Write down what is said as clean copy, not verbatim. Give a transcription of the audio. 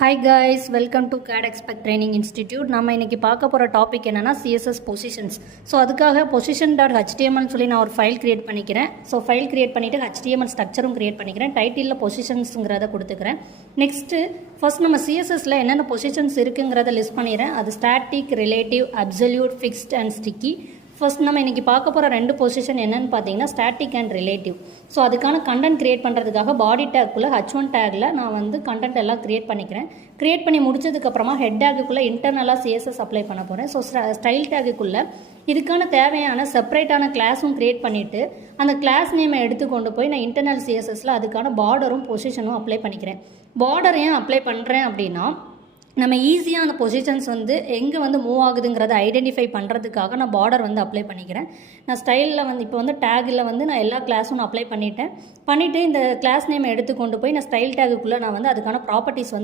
Hi guys, welcome to CAD Expert Training Institute. நம்ம இன்னைக்கு பார்க்க போகிற டாபிக் என்னன்னா CSS பொசிஷன்ஸ். ஸோ அதுக்காக position.html சொல்லி நான் ஒரு ஃபைல் கிரியேட் பண்ணிக்கிறேன். ஸோ ஃபைல் கிரியேட் பண்ணிவிட்டு HTML ஸ்ட்ரக்சரும் கிரியேட் பண்ணிக்கிறேன். டைட்டிலில் பொசிஷன்ஸுங்கிறத கொடுத்துக்கிறேன். நெக்ஸ்ட்டு ஃபர்ஸ்ட் நம்ம CSSல என்னென்ன பொசிஷன்ஸ் இருக்குங்கிறத லிஸ்ட் பண்ணிடுறேன். அது static, relative, absolute, fixed and sticky. First நம்ம இன்றைக்கி பார்க்க போகிற ரெண்டு பொசிஷன் என்னென்னு பார்த்தீங்கன்னா ஸ்டாட்டிக் அண்ட் ரிலேட்டிவ். ஸோ அதுக்கான கண்டென்ட் கிரியேட் பண்ணுறதுக்காக பாடி டேக்குள்ளே H1 டேக்கில் நான் கண்டென்ட் எல்லாம் கிரியேட் பண்ணிக்கிறேன். கிரியேட் பண்ணி முடிச்சதுக்கப்புறமா ஹெட் டேக்குள்ளே இன்டர்னலாக CSS அப்ளை பண்ண போகிறேன். ஸோ ஸ்டைல் டேக்குள்ளே இதுக்கான தேவையான செப்பரேட்டான கிளாஸும் கிரியேட் பண்ணிவிட்டு அந்த கிளாஸ் நேமை எடுத்து கொண்டு போய் நான் இன்டர்னல் CSSல அதுக்கான பார்டரும் பொசிஷனும் அப்ளை பண்ணிக்கிறேன். பார்டர் ஏன் அப்ளை பண்ணுறேன் அப்படின்னா நம்ம ஈஸியாக அந்த பொசிஷன்ஸ் எங்கே மூவ் ஆகுதுங்கிறத ஐடென்டிஃபை பண்ணுறதுக்காக நான் பார்டர் அப்ளை பண்ணிக்கிறேன். நான் ஸ்டைலில் இப்போ டேகில் நான் எல்லா கிளாஸும் நான் அப்ளை பண்ணிவிட்டு இந்த கிளாஸ் நேமை எடுத்து கொண்டு போய் நான் ஸ்டைல் டேகுக்குள்ளே நான் அதுக்கான ப்ராப்பர்ட்டிஸ்